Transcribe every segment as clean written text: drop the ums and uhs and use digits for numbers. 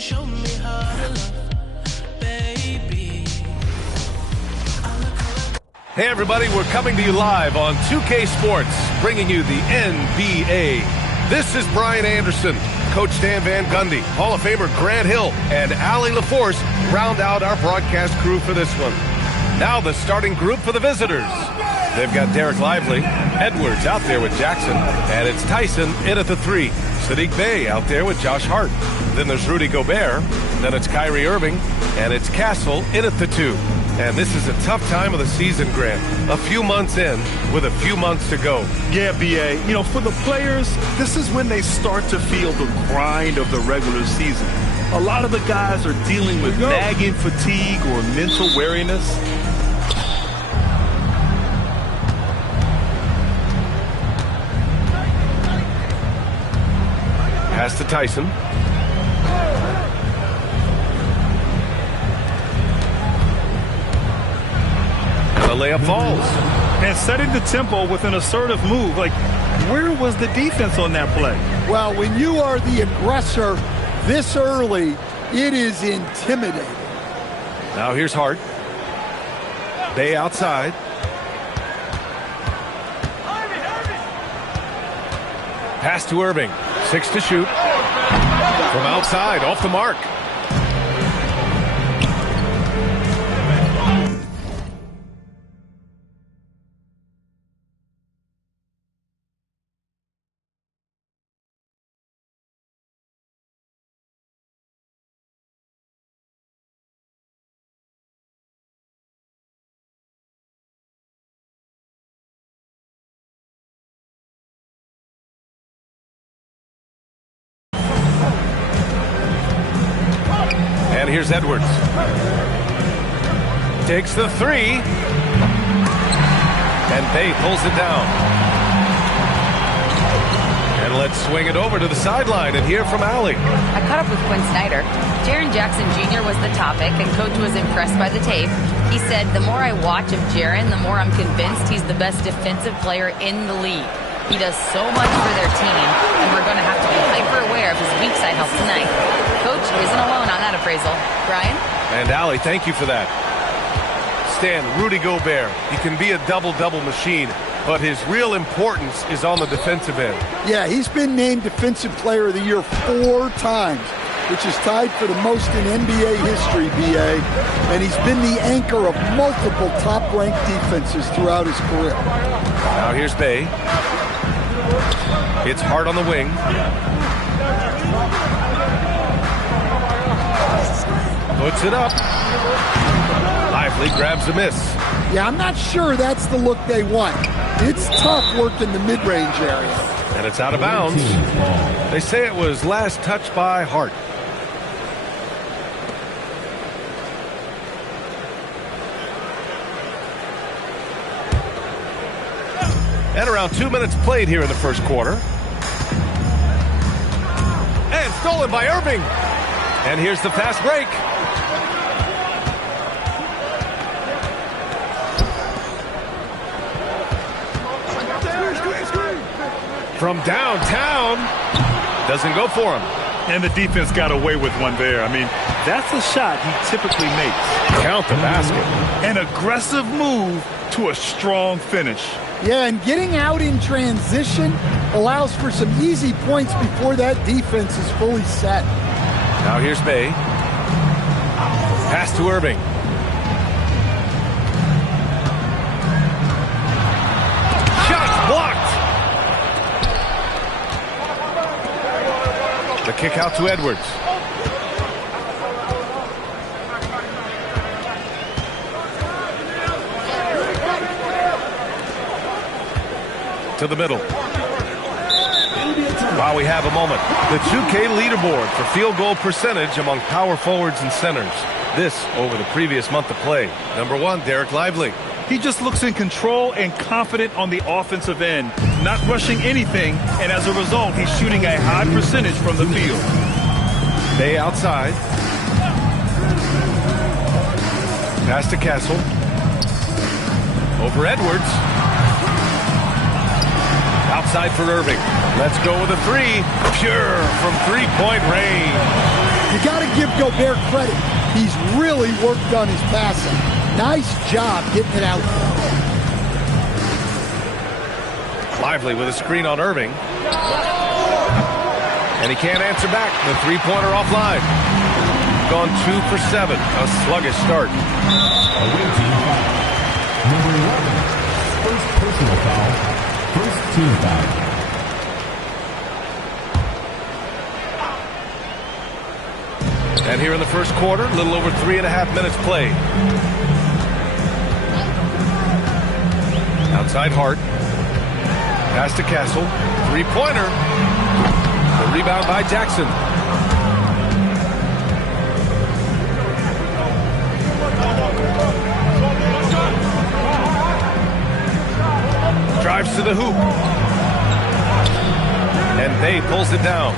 Show me how to love, baby. Hey everybody, we're coming to you live on 2K Sports, bringing you the NBA. This is Brian Anderson, Coach Stan Van Gundy, Hall of Famer Grant Hill, and Allie LaForce round out our broadcast crew for this one. Now the starting group for the visitors. They've got Derek Lively, Edwards out there with Jackson, and it's Tyson in at the 3. Sadiq Bey out there with Josh Hart. Then there's Rudy Gobert. Then it's Kyrie Irving, and it's Castle in at the 2. And this is a tough time of the season, Grant. A few months in with a few months to go. Yeah, B.A. You know, for the players, this is when they start to feel the grind of the regular season. A lot of the guys are dealing with nagging fatigue or mental weariness. Pass to Tyson. And the layup falls. And setting the tempo with an assertive move. Like, where was the defense on that play? Well, when you are the aggressor this early, it is intimidating. Now here's Hart. Bey outside. Pass to Irving. 6 to shoot. From outside, off the mark. And here's Edwards. Takes the 3. And Bey pulls it down. And let's swing it over to the sideline and hear from Allie. I caught up with Quinn Snyder. Jaren Jackson Jr. was the topic, and Coach was impressed by the tape. He said, the more I watch of Jaren, the more I'm convinced he's the best defensive player in the league. He does so much for their team, and we're going to have to be hyper-aware of his weak side help tonight. Coach isn't alone on that appraisal. Brian? And Allie, thank you for that. Stan, Rudy Gobert, he can be a double-double machine, but his real importance is on the defensive end. Yeah, he's been named Defensive Player of the Year 4 times, which is tied for the most in NBA history, B.A., and he's been the anchor of multiple top-ranked defenses throughout his career. Now here's Bey. It's Hart on the wing. Puts it up. Lively grabs the miss. Yeah, I'm not sure that's the look they want. It's tough work in the mid-range area. And it's out of bounds. They say it was last touched by Hart. And around 2 minutes played here in the first quarter. And stolen by Irving. And here's the fast break. From downtown. Doesn't go for him. And the defense got away with one there. I mean, that's a shot he typically makes. Count the basket. An aggressive move to a strong finish. Yeah, and getting out in transition allows for some easy points before that defense is fully set. Now here's Bey. Pass to Irving. Shot blocked. The kick out to Edwards. To the middle. While we have a moment, the 2K leaderboard for field goal percentage among power forwards and centers. This over the previous month of play. Number 1, Derek Lively. He just looks in control and confident on the offensive end, not rushing anything, and as a result, he's shooting a high percentage from the field. Bey outside. Pass to Castle. Over Edwards. Outside for Irving. Let's go with a 3. Pure from three-point range. You got to give Gobert credit. He's really worked on his passing. Nice job getting it out. Lively with a screen on Irving. And he can't answer back. The three-pointer offline. Gone 2 for 7. A sluggish start. Away team foul. Number 11. First personal foul. First team foul. And here in the first quarter, a little over 3.5 minutes played. Outside Hart. Pass to Castle. Three-pointer. The rebound by Jackson. Drives to the hoop. And Bay pulls it down.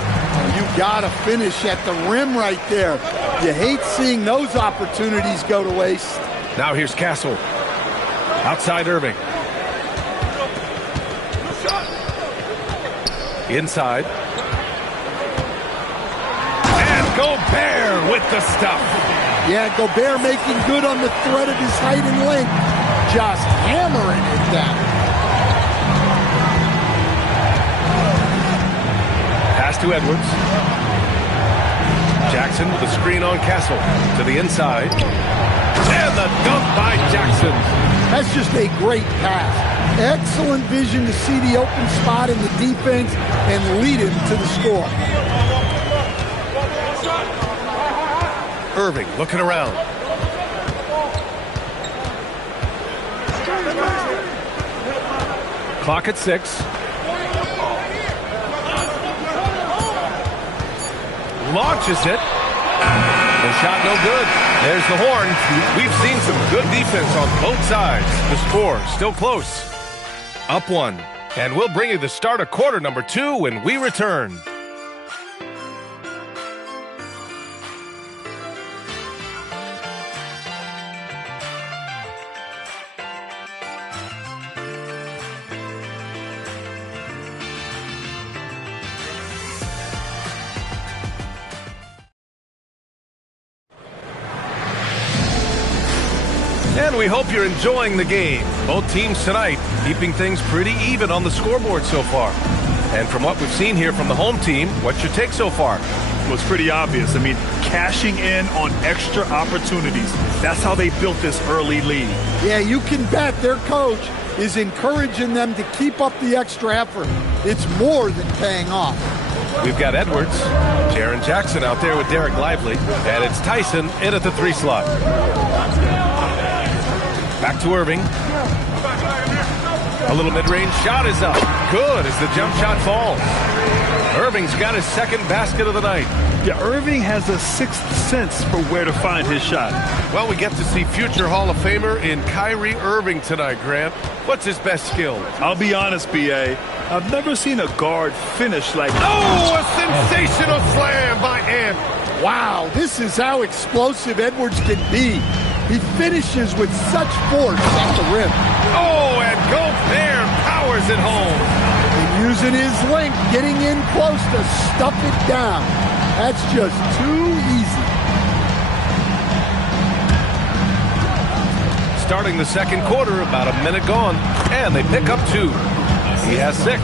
You got to finish at the rim right there. You hate seeing those opportunities go to waste. Now here's Castle. Outside Irving. Inside. And Gobert with the stuff. Yeah, Gobert making good on the threat of his height and length. Just hammering it down. Pass to Edwards. Jackson with a screen on Castle. To the inside. And the dunk by Jackson. That's just a great pass. Excellent vision to see the open spot in the defense and lead him to the score. Irving looking around. Clock at 6. Launches it. The shot no good. There's the horn. We've seen some good defense on both sides. The score still close. Up 1. And we'll bring you the start of quarter number 2 when we return. And we hope you're enjoying the game. Both teams tonight keeping things pretty even on the scoreboard so far. And from what we've seen here from the home team, what's your take so far? Well, it's pretty obvious. I mean, cashing in on extra opportunities. That's how they built this early lead. Yeah, you can bet their coach is encouraging them to keep up the extra effort. It's more than paying off. We've got Edwards, Jaren Jackson out there with Derek Lively, and it's Tyson in at the 3 slot. Back to Irving. A little mid-range shot is up. Good as the jump shot falls. Irving's got his second basket of the night. Yeah, Irving has a sixth sense for where to find his shot. Well, we get to see future Hall of Famer in Kyrie Irving tonight, Grant. What's his best skill? I'll be honest, B.A. I've never seen a guard finish like... Oh, a sensational slam by Ant. Wow, this is how explosive Edwards can be. He finishes with such force at the rim. Oh, and Gobert powers it home. And using his length, getting in close to stuff it down. That's just too easy. Starting the second quarter, about a minute gone, and they pick up 2. He has 6.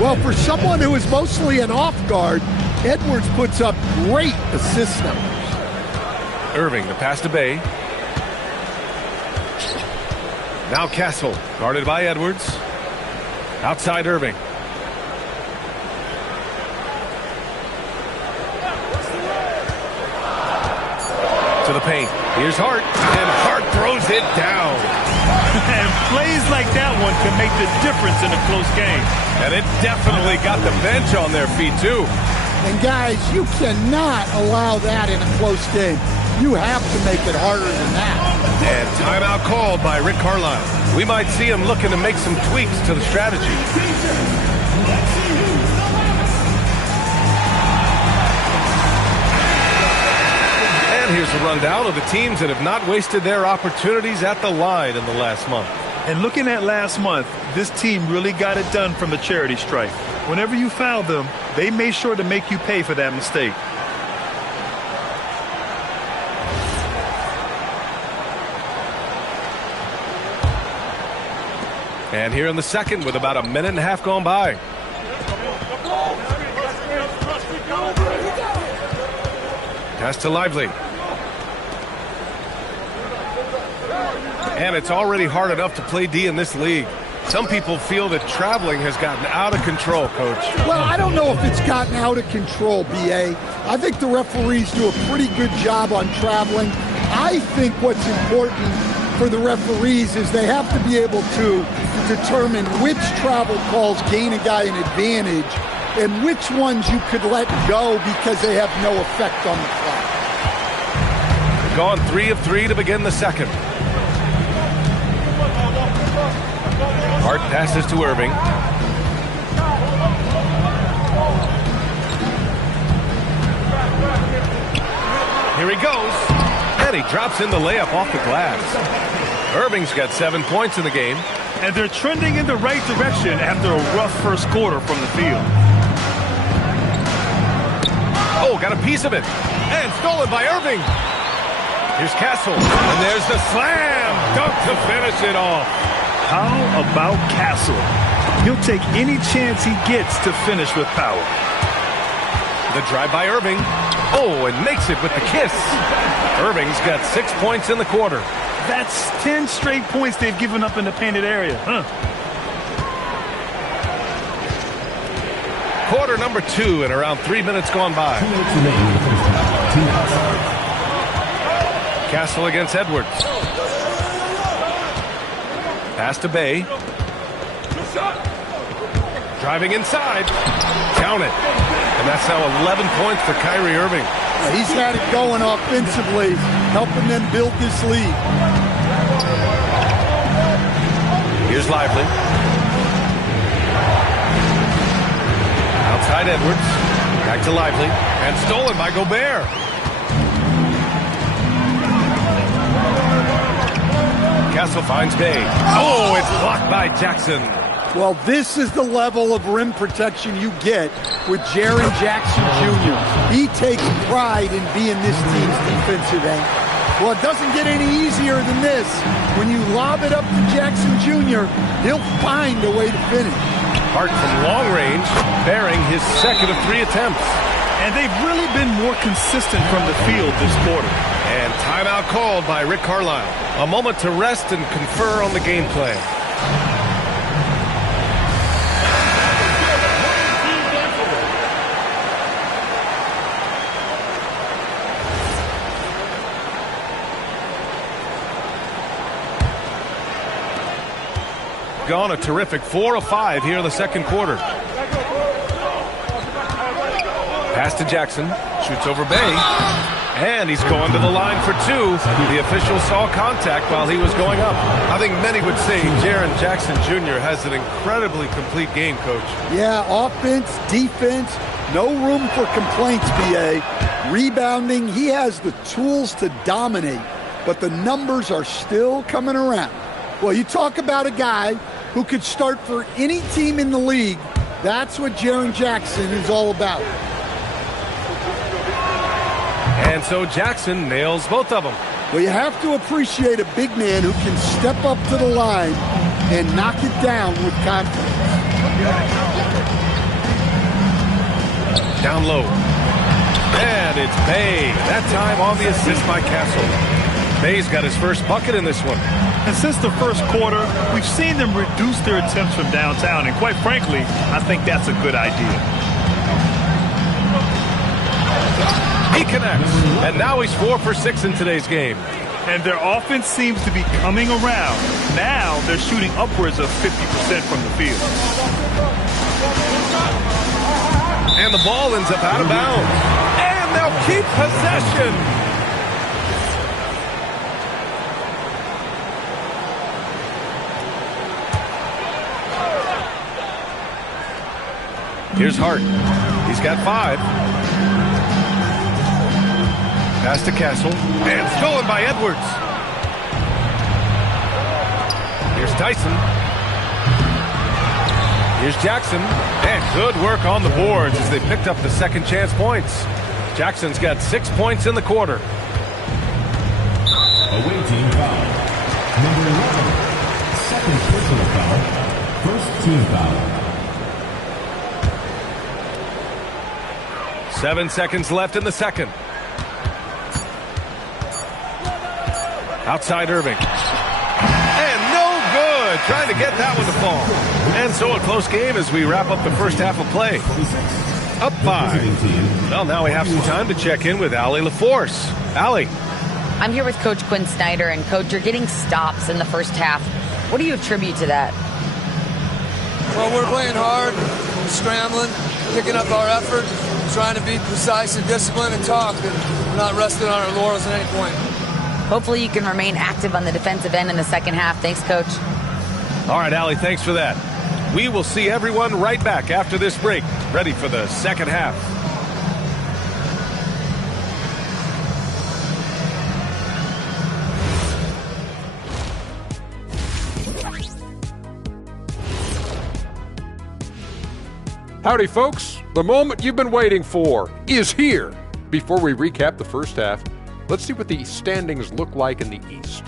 Well, for someone who is mostly an off guard, Edwards puts up great assist numbers. Irving, the pass to Bay. Now Castle, guarded by Edwards. Outside Irving. To the paint. Here's Hart, and Hart throws it down. And plays like that one can make the difference in a close game. And it definitely got the bench on their feet, too. And guys, you cannot allow that in a close game. You have to make it harder than that. And timeout called by Rick Carlisle. We might see him looking to make some tweaks to the strategy. And here's a rundown of the teams that have not wasted their opportunities at the line in the last month. And looking at last month, this team really got it done from the charity stripe. Whenever you fouled them, they made sure to make you pay for that mistake. And here in the second with about a minute and a half gone by. Pass to Lively. And it's already hard enough to play D in this league. Some people feel that traveling has gotten out of control, Coach. Well, I don't know if it's gotten out of control, B.A. I think the referees do a pretty good job on traveling. I think what's important for the referees is they have to be able to determine which travel calls gain a guy an advantage and which ones you could let go because they have no effect on the clock. Gone 3 of 3 to begin the second. Hart passes to Irving. Here he goes. And he drops in the layup off the glass. Irving's got 7 points in the game. And they're trending in the right direction after a rough first quarter from the field. Oh, got a piece of it. And stolen by Irving. Here's Castle. And there's the slam. Dunk to finish it off. How about Castle? He'll take any chance he gets to finish with power. The drive by Irving. Oh, and makes it with the kiss. Irving's got 6 points in the quarter. That's 10 straight points they've given up in the painted area. Quarter number 2 and around 3 minutes gone by. 2 minutes remaining in the first half. 2 minutes. Castle against Edwards. Pass to Bay. Driving inside. Count it. And that's now 11 points for Kyrie Irving. He's had it going offensively, helping them build this lead. Here's Lively. Outside Edwards. Back to Lively. And stolen by Gobert. Castle finds Bay. Oh, it's blocked by Jackson. Well, this is the level of rim protection you get with Jaren Jackson Jr. He takes pride in being this team's defensive end. Well, it doesn't get any easier than this. When you lob it up to Jackson Jr., he'll find a way to finish. Hart from long range, bearing his second of 3 attempts. And they've really been more consistent from the field this quarter. And timeout called by Rick Carlisle. A moment to rest and confer on the game plan. Gone a terrific 4 of 5 here in the second quarter. Pass to Jackson. Shoots over Bay. And he's going to the line for 2. The official saw contact while he was going up. I think many would say Jaren Jackson Jr. has an incredibly complete game, Coach. Yeah, offense, defense, no room for complaints, B.A. Rebounding, he has the tools to dominate, but the numbers are still coming around. Well, you talk about a guy who could start for any team in the league. That's what Jaren Jackson is all about. And so Jackson nails both of them. Well, you have to appreciate a big man who can step up to the line and knock it down with confidence. Down low. And it's Bay. That time on the assist by Castle. Bay's got his first bucket in this one. And since the first quarter, we've seen them reduce their attempts from downtown. And quite frankly, I think that's a good idea. He connects. And now he's 4 for 6 in today's game. And their offense seems to be coming around. Now they're shooting upwards of 50% from the field. And the ball ends up out of bounds. And they'll keep possession. Here's Hart. He's got 5. Pass to Castle. And stolen by Edwards. Here's Tyson. Here's Jackson. And good work on the boards as they picked up the second chance points. Jackson's got 6 points in the quarter. Away team foul. Number 11. Second personal foul. First team foul. 7 seconds left in the second. Outside Irving. And no good. Trying to get that one to fall. And so a close game as we wrap up the first half of play. Up 5. Well, now we have some time to check in with Allie LaForce. Allie. I'm here with Coach Quinn Snyder, and Coach, you're getting stops in the first half. What do you attribute to that? Well, we're playing hard, scrambling, picking up our effort, trying to be precise and disciplined and talk, and we're not resting on our laurels at any point. Hopefully you can remain active on the defensive end in the second half. Thanks, Coach. All right, Allie, thanks for that. We will see everyone right back after this break, ready for the second half. Howdy, folks. The moment you've been waiting for is here. Before we recap the first half, let's see what the standings look like in the East.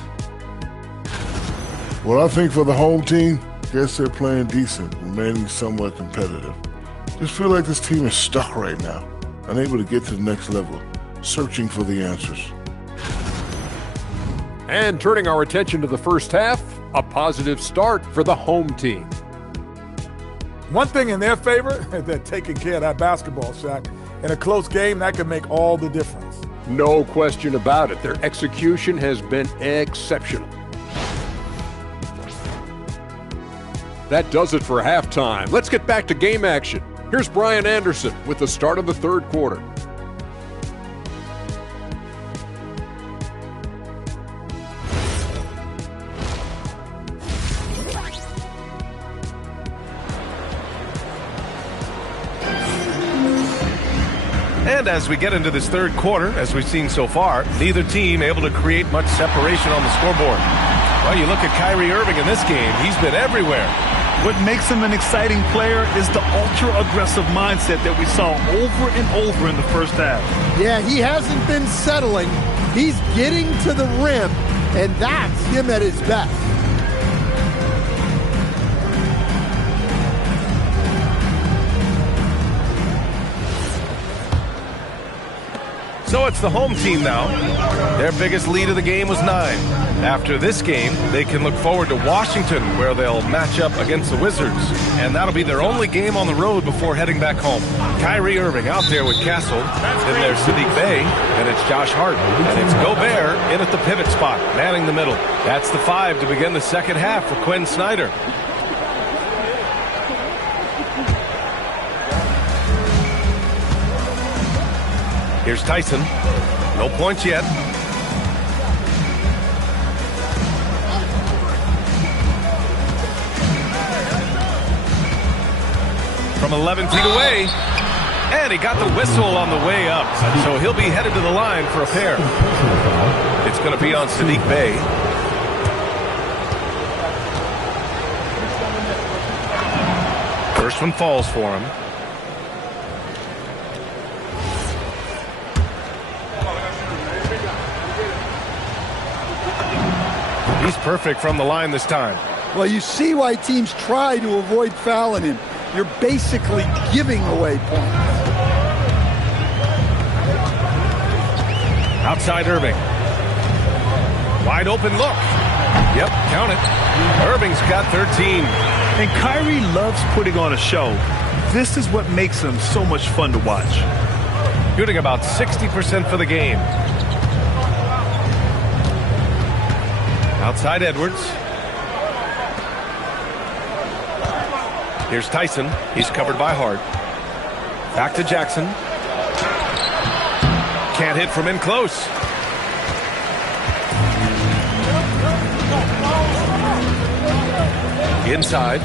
Well, I think for the home team, guess they're playing decent, remaining somewhat competitive. Just feel like this team is stuck right now, unable to get to the next level, searching for the answers. And turning our attention to the first half, a positive start for the home team. One thing in their favor, they're taking care of that basketball, Shaq. In a close game, that can make all the difference. No question about it. Their execution has been exceptional. That does it for halftime. Let's get back to game action. Here's Brian Anderson with the start of the third quarter. And as we get into this third quarter, as we've seen so far, neither team able to create much separation on the scoreboard. Well, you look at Kyrie Irving in this game, he's been everywhere. What makes him an exciting player is the ultra-aggressive mindset that we saw over and over in the first half. Yeah, he hasn't been settling. He's getting to the rim, and that's him at his best. So it's the home team now. Their biggest lead of the game was 9. After this game, they can look forward to Washington, where they'll match up against the Wizards. And that'll be their only game on the road before heading back home. Kyrie Irving out there with Castle. Then there's Saddiq Bey, and it's Josh Hart. And it's Gobert in at the pivot spot, manning the middle. That's the 5 to begin the second half for Quinn Snyder. Here's Tyson. No points yet. From 11 feet away. And he got the whistle on the way up. So he'll be headed to the line for a pair. It's going to be on Saddiq Bey. First one falls for him. He's perfect from the line this time. Well, you see why teams try to avoid fouling him. You're basically giving away points. Outside Irving. Wide open look. Yep, count it. Irving's got 13. And Kyrie loves putting on a show. This is what makes him so much fun to watch. Shooting about 60% for the game. Outside Edwards. Here's Tyson. He's covered by Hart. Back to Jackson. Can't hit from in close. Inside.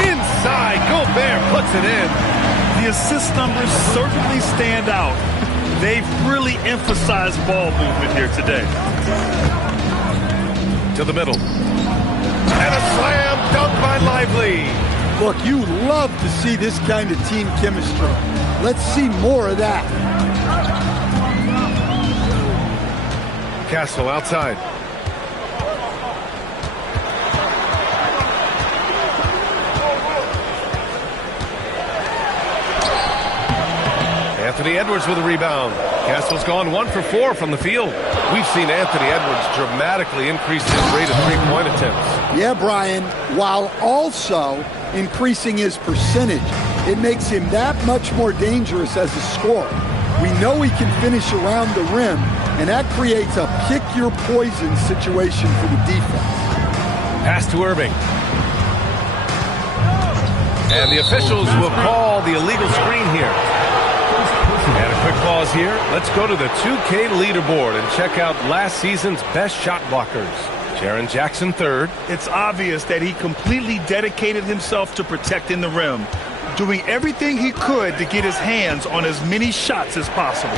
Inside. Gobert puts it in. The assist numbers certainly stand out. They've really emphasized ball movement here today. To the middle. And a slam dunk by Lively. Look, you love to see this kind of team chemistry. Let's see more of that. Castle outside. Anthony Edwards with a rebound. Castle's gone 1 for 4 from the field. We've seen Anthony Edwards dramatically increase his rate of three-point attempts. Yeah, Brian, while also increasing his percentage. It makes him that much more dangerous as a scorer. We know he can finish around the rim, and that creates a pick-your-poison situation for the defense. Pass to Irving. And the officials will call the illegal screen here. And a quick pause here. Let's go to the 2K leaderboard and check out last season's best shot blockers. Jaren Jackson third. It's obvious that he completely dedicated himself to protecting the rim, doing everything he could to get his hands on as many shots as possible.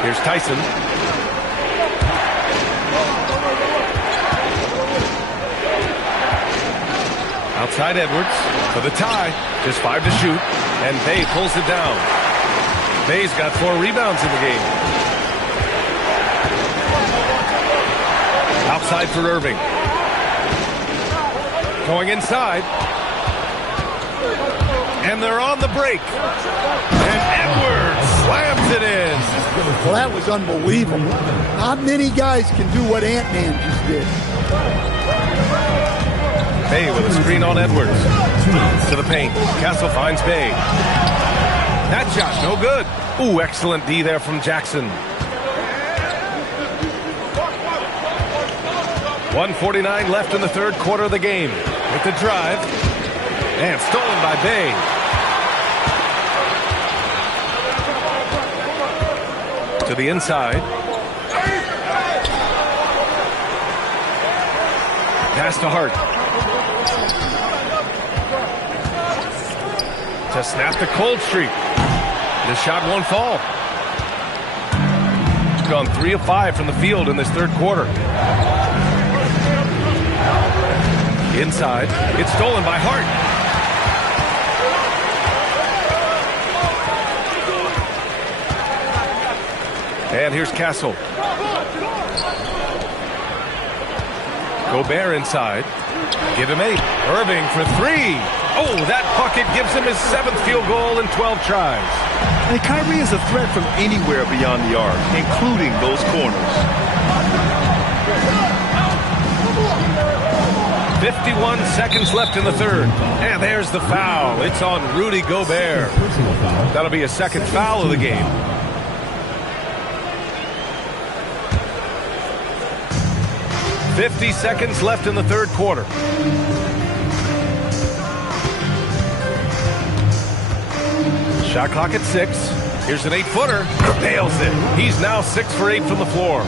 Here's Tyson. Outside Edwards for the tie. Just 5 to shoot. And Bay pulls it down. Bay's got 4 rebounds in the game. Outside for Irving. Going inside. And they're on the break. And Edwards slams it in. Well, that was unbelievable. Not many guys can do what Ant-Man just did. Bay with a screen on Edwards. To the paint. Castle finds Bay. That shot, no good. Ooh, excellent D there from Jackson. 1:49 left in the third quarter of the game. With the drive. And stolen by Bay. To the inside. Pass to Hart. To snap the cold streak. This shot won't fall. He's gone 3 of 5 from the field in this third quarter. Inside. It's stolen by Hart. And here's Castle. Gobert inside. Give him 8. Irving for 3. Oh, that bucket gives him his 7th field goal in 12 tries. And Kyrie is a threat from anywhere beyond the arc, including those corners. 51 seconds left in the third. And there's the foul. It's on Rudy Gobert. That'll be a second foul of the game. .50 seconds left in the third quarter. Shot clock at 6. Here's an 8-footer. Nails it. He's now 6 for 8 from the floor.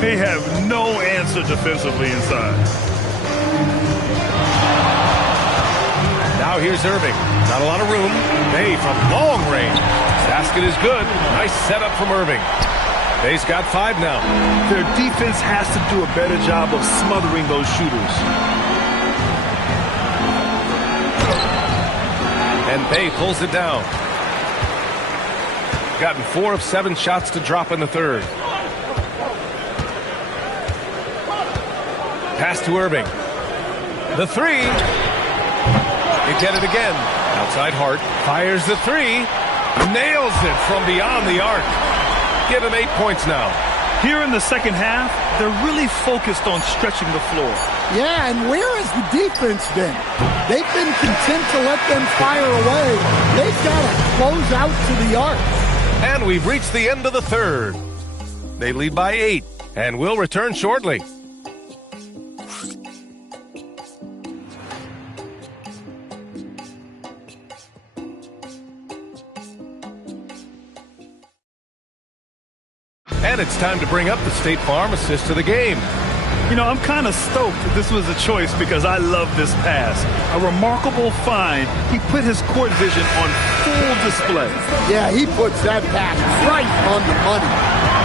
They have no answer defensively inside. Now here's Irving. Not a lot of room. Bay from long range. Basket is good. Nice setup from Irving. Bay's got 5 now. Their defense has to do a better job of smothering those shooters. And Bay pulls it down. Gotten 4 of 7 shots to drop in the third. Pass to Irving. The 3. You get it again. Outside Hart. Fires the 3. Nails it from beyond the arc. Give him 8 points now. Here in the second half, they're really focused on stretching the floor. Yeah, and where has the defense been? They've been content to let them fire away. They've got to close out to the arc. And we've reached the end of the third. They lead by 8, and we'll return shortly. And it's time to bring up the State Farm assist to the game. You know, I'm kind of stoked that this was a choice because I love this pass. A remarkable find. He put his court vision on full display. Yeah, he puts that pass right on the money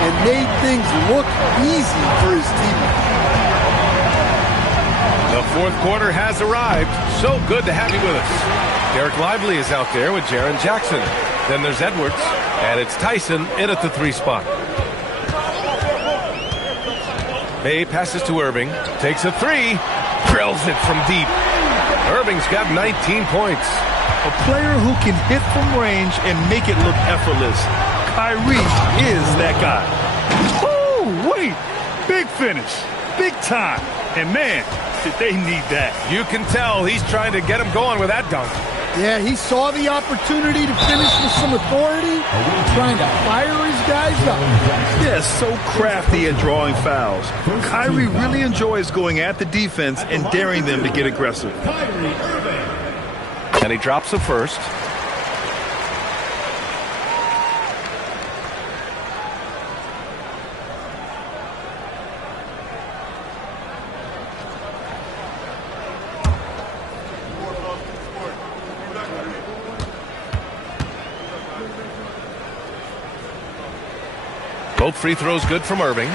and made things look easy for his teammates. The fourth quarter has arrived. So good to have you with us. Derek Lively is out there with Jaren Jackson. Then there's Edwards, and it's Tyson in at the 3 spot. Bay passes to Irving, takes a 3, drills it from deep. Irving's got 19 points. A player who can hit from range and make it look effortless. Kyrie is that guy. Oh, wait. Big finish. Big time. And man, did they need that. You can tell he's trying to get him going with that dunk. Yeah, he saw the opportunity to finish with some authority, trying to fire his guys up. Yeah, so crafty at drawing fouls. Kyrie really enjoys going at the defense and daring them to get aggressive. And he drops the first. Both free throws good from Irving.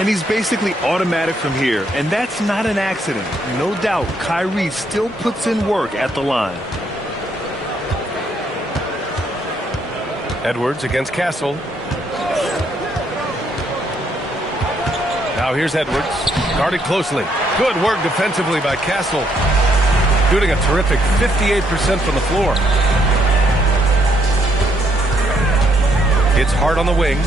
And he's basically automatic from here, and that's not an accident. No doubt, Kyrie still puts in work at the line. Edwards against Castle. Now here's Edwards, guarded closely. Good work defensively by Castle. Shooting a terrific 58% from the floor. It's Hart on the wing.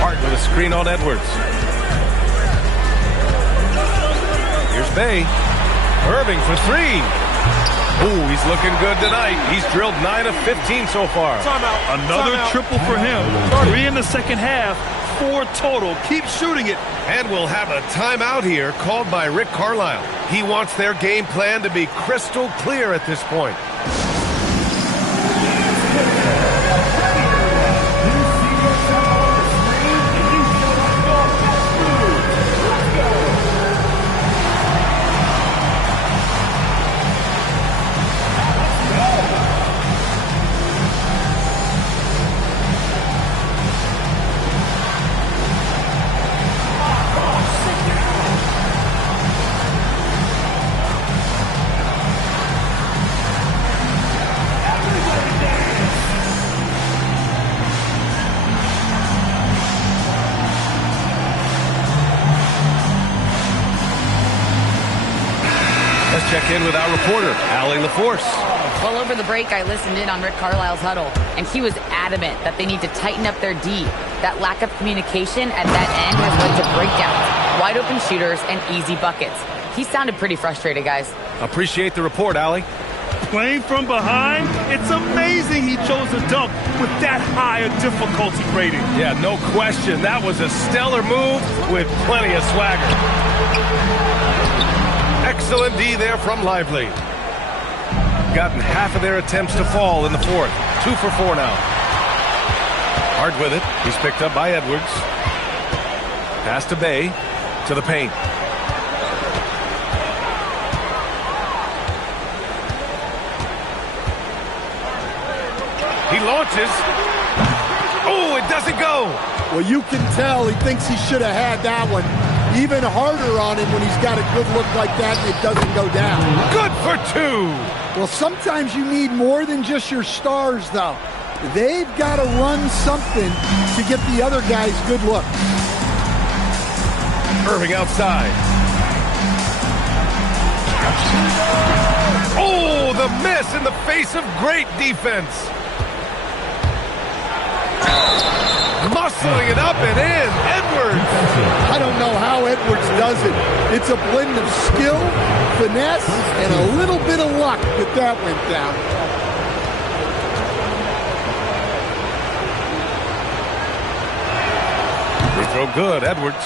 Hart with a screen on Edwards. Here's Bay. Irving for three. Ooh, he's looking good tonight. He's drilled 9 of 15 so far. Another triple for him. 3 in the second half, 4 total. Keep shooting it. And we'll have a timeout here called by Rick Carlisle. He wants their game plan to be crystal clear at this point. Check in with our reporter, Allie LaForce. Well, over the break, I listened in on Rick Carlisle's huddle, and he was adamant that they need to tighten up their D. That lack of communication at that end has led to breakdowns, wide open shooters, and easy buckets. He sounded pretty frustrated, guys. Appreciate the report, Allie. Playing from behind, it's amazing he chose a dunk with that high a difficulty rating. Yeah, no question. That was a stellar move with plenty of swagger. Excellent D there from Lively. Gotten half of their attempts to fall in the fourth. 2 for 4 now. Hart with it. He's picked up by Edwards. Pass to Bay. To the paint. He launches. Oh, it doesn't go. Well, you can tell he thinks he should have had that one. Even harder on him when he's got a good look like that and it doesn't go down. Good for 2. Well, sometimes you need more than just your stars, though. They've got to run something to get the other guys good looks. Irving outside. Oh, the miss in the face of great defense. Muscling it up and in. Edwards. I don't know how Edwards does it. It's a blend of skill, finesse, and a little bit of luck that went down. Free throw good, Edwards.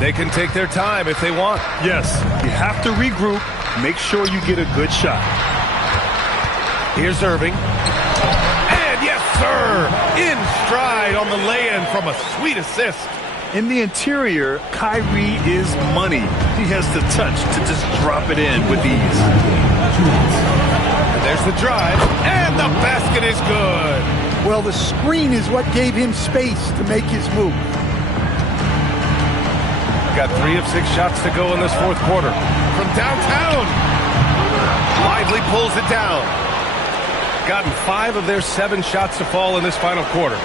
They can take their time if they want. Yes, you have to regroup. Make sure you get a good shot. Here's Irving. And yes, sir! In stride on the lay-in from a sweet assist. In the interior, Kyrie is money. He has the touch to just drop it in with ease. And there's the drive, and the basket is good. Well, the screen is what gave him space to make his move. Got 3 of 6 shots to go in this fourth quarter. From downtown. Lively pulls it down. Gotten 5 of their 7 shots to fall in this final quarter.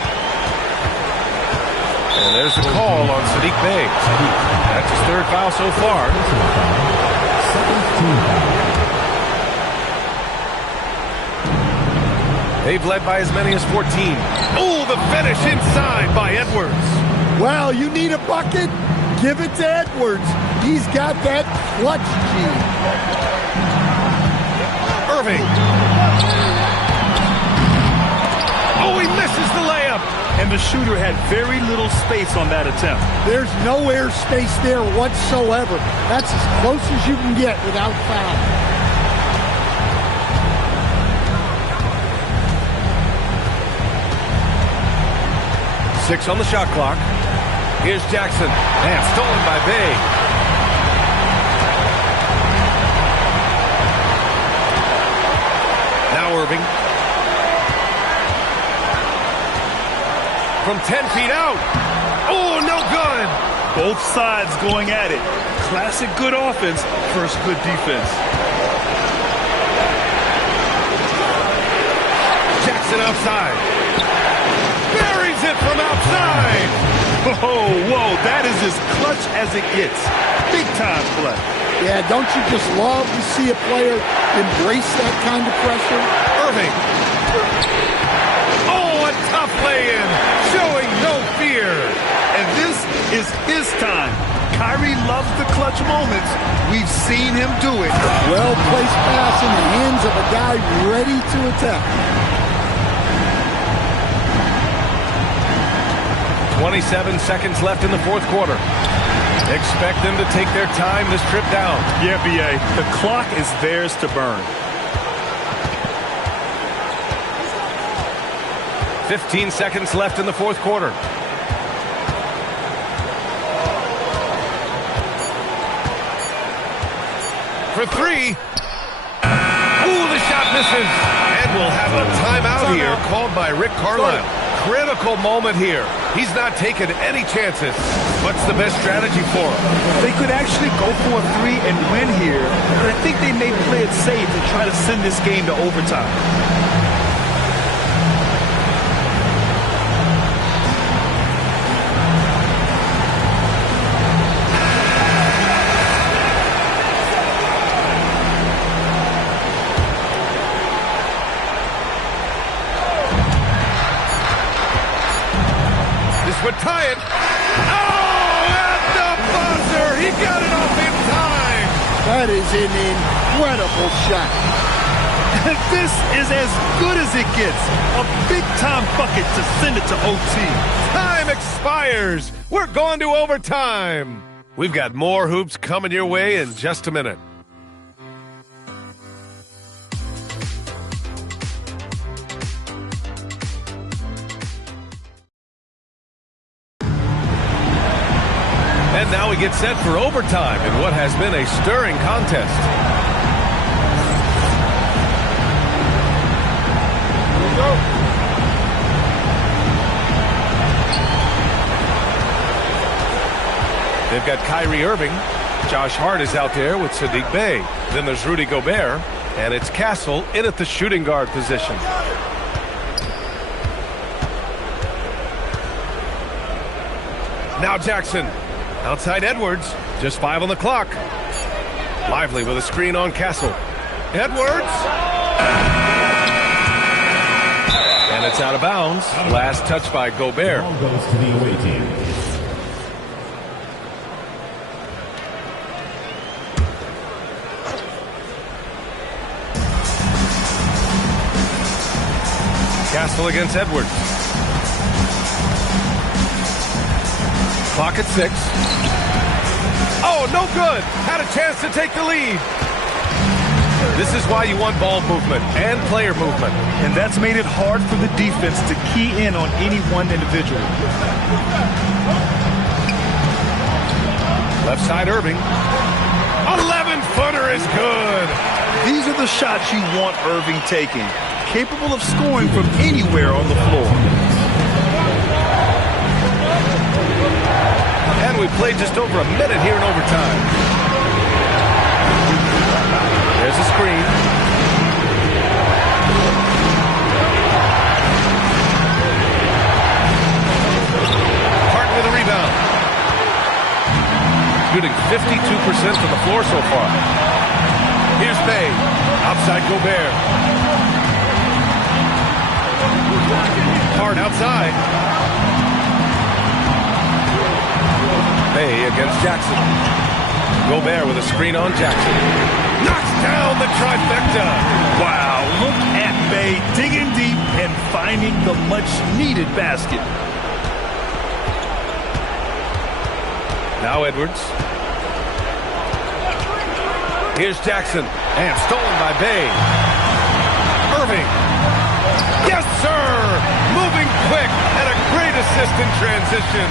And there's the call on Sadiq Bey. That's his third foul so far. They've led by as many as 14. Oh, the finish inside by Edwards. Well, you need a bucket? Give it to Edwards. He's got that clutch gene. Irving. Oh, he misses the layup. And the shooter had very little space on that attempt. There's no air space there whatsoever. That's as close as you can get without foul. Six on the shot clock. Here's Jackson. And stolen by Bey. Now Irving. From 10 feet out. Oh, no good. Both sides going at it. Classic good offense versus good defense. Jackson outside. Buries it from outside. Whoa, that is as clutch as it gets. Big time play. Yeah, don't you just love to see a player embrace that kind of pressure? Irving. Oh, a tough lay-in. Showing no fear. And this is his time. Kyrie loves the clutch moments. We've seen him do it. Well-placed pass in the hands of a guy ready to attack. 27 seconds left in the fourth quarter. Expect them to take their time this trip down. Yeah, B.A. The clock is theirs to burn. 15 seconds left in the fourth quarter. For three. Ooh, the shot misses. And we'll have a timeout here called by Rick Carlisle. Critical moment here. He's not taking any chances. What's the best strategy for him? They could actually go for a three and win here, but I think they may play it safe and try to send this game to overtime. Would tie it. Oh, at the buzzer. He got it off in time. That is an incredible shot. This is as good as it gets. A big-time bucket to send it to OT. Time expires. We're going to overtime. We've got more hoops coming your way in just a minute. And now we get set for overtime in what has been a stirring contest. They've got Kyrie Irving. Josh Hart is out there with Sadiq Bey. Then there's Rudy Gobert. And it's Castle in at the shooting guard position. Now Jackson. Outside Edwards, just 5 on the clock. Lively with a screen on Castle. Edwards. And it's out of bounds. Last touch by Gobert. Ball goes to the away team. Castle against Edwards. Clock at 6. Oh, no good. Had a chance to take the lead. This is why you want ball movement and player movement. And that's made it hard for the defense to key in on any one individual. Left side Irving. 11-footer is good. These are the shots you want Irving taking. Capable of scoring from anywhere on the floor. And we played just over a minute here in overtime. There's a screen. Hart with a floor so far. Here's Bay. Outside Gobert. Hard outside. Bay against Jackson. Gobert with a screen on Jackson. Knocks down the trifecta. Wow, look at Bay digging deep and finding the much-needed basket. Now Edwards. Here's Jackson. And stolen by Bay. Irving. Yes, sir! Moving quick and a great assist in transition.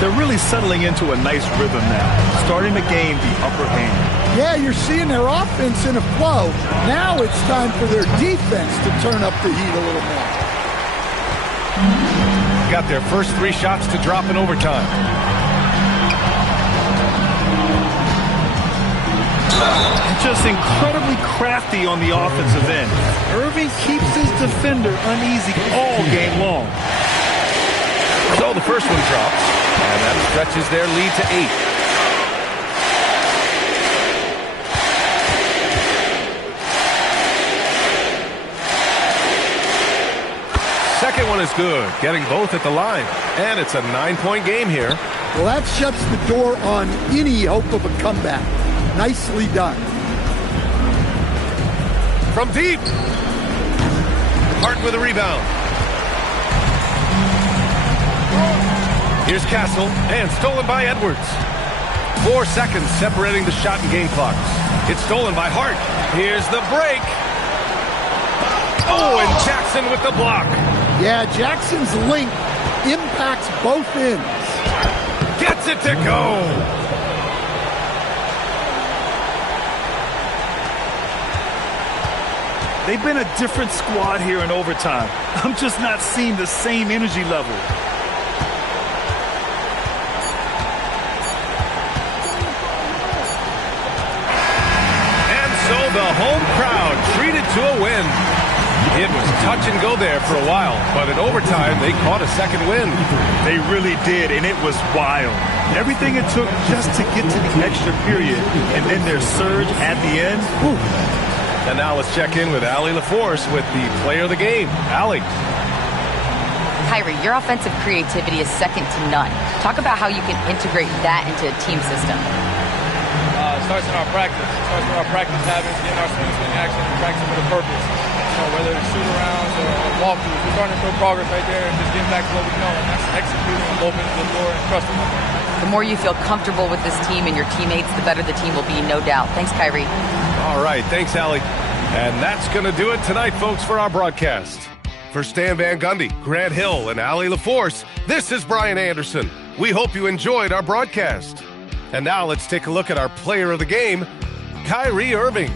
They're really settling into a nice rhythm now, starting to gain the upper hand. Yeah, you're seeing their offense in a flow. Now it's time for their defense to turn up the heat a little more. Got their first 3 shots to drop in overtime. And just incredibly crafty on the offensive end. Irving keeps his defender uneasy all game long. So the first one drops, and that stretches their lead to 8. Second one is good, getting both at the line. And it's a 9-point game here. Well, that shuts the door on any hope of a comeback. Nicely done. From deep. Hart with a rebound. Here's Castle, and stolen by Edwards. 4 seconds separating the shot and game clocks. It's stolen by Hart. Here's the break. Oh, and Jackson with the block. Yeah, Jackson's length impacts both ends. Gets it to go. They've been a different squad here in overtime. I'm just not seeing the same energy level. And so the home crowd treated to a win. It was touch and go there for a while, but in overtime, they caught a second win. They really did, and it was wild. Everything it took just to get to the extra period, and then their surge at the end. Whew. And now let's check in with Allie LaForce with the player of the game. Allie. Kyrie, your offensive creativity is second to none. Talk about how you can integrate that into a team system. It starts in our practice. It starts with our practice habits, getting our swing action, and practicing with a purpose. Whether it's shoot-arounds or walkthroughs, we're starting to show progress right there and just getting back to what we know, and that's executing and opening the door and trusting them. The more you feel comfortable with this team and your teammates, the better the team will be, no doubt. Thanks, Kyrie. All right, thanks, Allie. And that's going to do it tonight, folks, for our broadcast. For Stan Van Gundy, Grant Hill, and Allie LaForce, this is Brian Anderson. We hope you enjoyed our broadcast. And now let's take a look at our player of the game, Kyrie Irving.